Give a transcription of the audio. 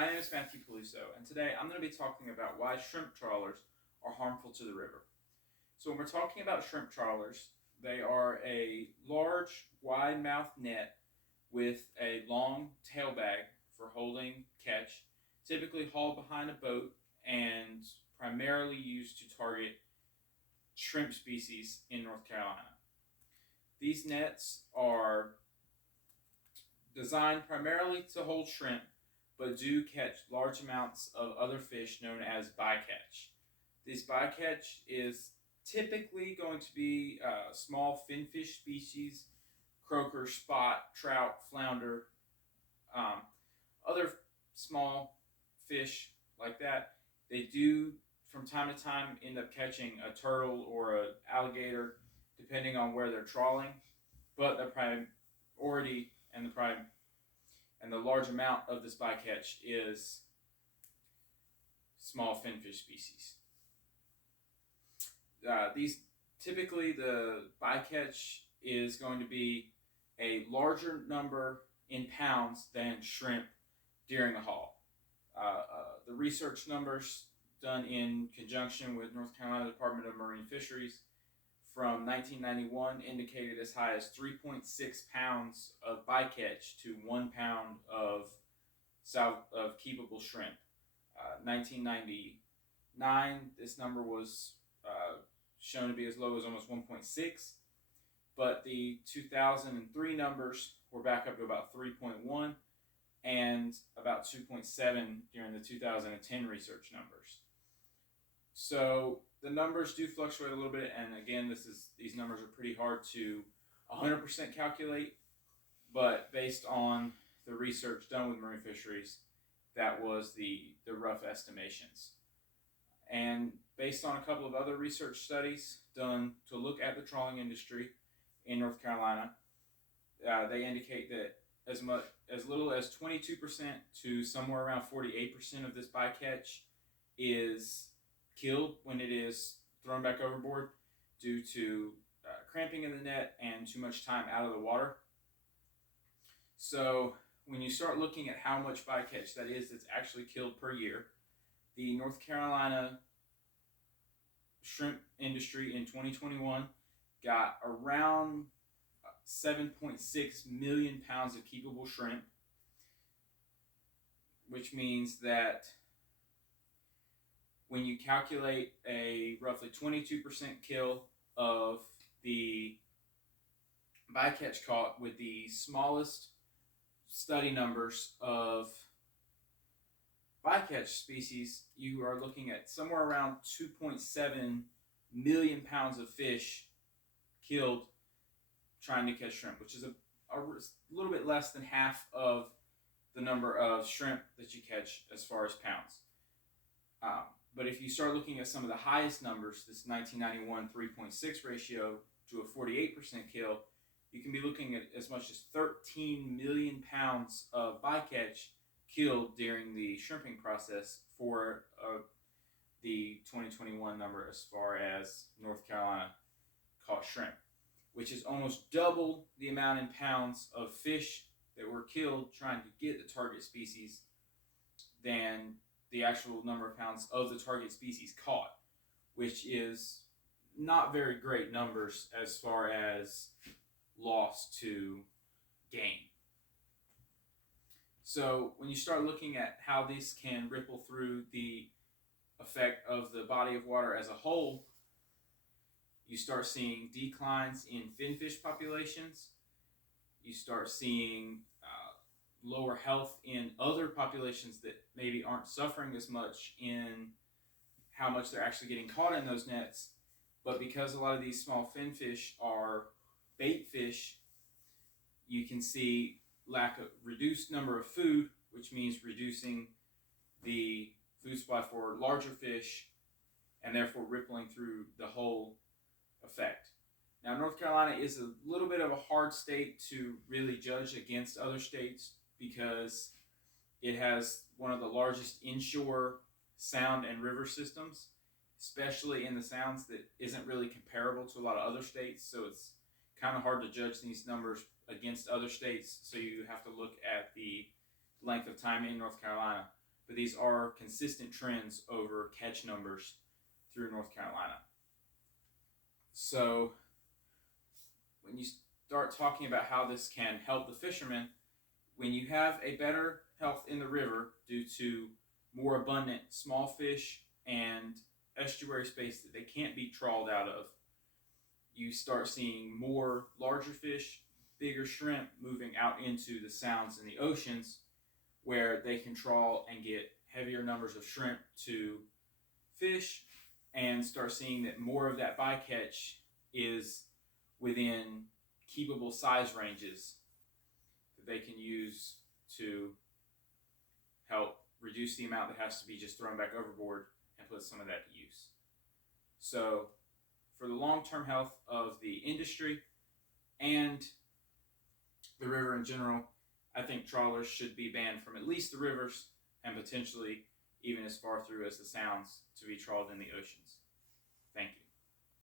My name is Matthew Peluso, and today I'm going to be talking about why shrimp trawlers are harmful to the river. So when we're talking about shrimp trawlers, they are a large, wide-mouthed net with a long tail bag for holding catch, typically hauled behind a boat and primarily used to target shrimp species in North Carolina. These nets are designed primarily to hold shrimp, but do catch large amounts of other fish known as bycatch. This bycatch is typically going to be small finfish species, croaker, spot, trout, flounder, um, other small fish like that. They do from time to time end up catching a turtle or an alligator, depending on where they're trawling. But the priority and the large amount of this bycatch is small finfish species. These typically the bycatch is going to be a larger number in pounds than shrimp during a haul. The research numbers done in conjunction with North Carolina Department of Marine Fisheries from 1991 indicated as high as 3.6 pounds of bycatch to 1 pound of keepable shrimp. 1999, this number was shown to be as low as almost 1.6, but the 2003 numbers were back up to about 3.1 and about 2.7 during the 2010 research numbers. So the numbers do fluctuate a little bit, and again, these numbers are pretty hard to 100% calculate, but based on the research done with marine fisheries, that was the rough estimations. And based on a couple of other research studies done to look at the trawling industry in North Carolina, they indicate that as little as 22% to somewhere around 48% of this bycatch is killed when it is thrown back overboard due to cramping in the net and too much time out of the water. So when you start looking at how much bycatch that is that's actually killed per year, the North Carolina shrimp industry in 2021 got around 7.6 million pounds of keepable shrimp, which means that when you calculate a roughly 22% kill of the bycatch caught with the smallest study numbers of bycatch species, you are looking at somewhere around 2.7 million pounds of fish killed trying to catch shrimp, which is a little bit less than half of the number of shrimp that you catch as far as pounds. But if you start looking at some of the highest numbers, this 1991 3.6 ratio to a 48% kill, you can be looking at as much as 13 million pounds of bycatch killed during the shrimping process for the 2021 number as far as North Carolina caught shrimp, which is almost double the amount in pounds of fish that were killed trying to get the target species than the actual number of pounds of the target species caught, which is not very great numbers as far as loss to gain. So when you start looking at how this can ripple through the effect of the body of water as a whole, you start seeing declines in finfish populations. You start seeing lower health in other populations that maybe aren't suffering as much in how much they're actually getting caught in those nets. But because a lot of these small finfish are bait fish, you can see reduced number of food, which means reducing the food supply for larger fish and therefore rippling through the whole effect. Now, North Carolina is a little bit of a hard state to really judge against other states because it has one of the largest inshore sound and river systems, especially in the sounds that isn't really comparable to a lot of other states. So it's kind of hard to judge these numbers against other states. So you have to look at the length of time in North Carolina. but these are consistent trends over catch numbers through North Carolina. So when you start talking about how this can help the fishermen, when you have a better health in the river due to more abundant small fish and estuary space that they can't be trawled out of, you start seeing more larger fish, bigger shrimp moving out into the sounds and the oceans where they can trawl and get heavier numbers of shrimp to fish, and start seeing that more of that bycatch is within keepable size ranges that they can use to help reduce the amount that has to be just thrown back overboard and put some of that to use. So for the long-term health of the industry and the river in general, I think trawlers should be banned from at least the rivers and potentially even as far through as the sounds to be trawled in the oceans. Thank you.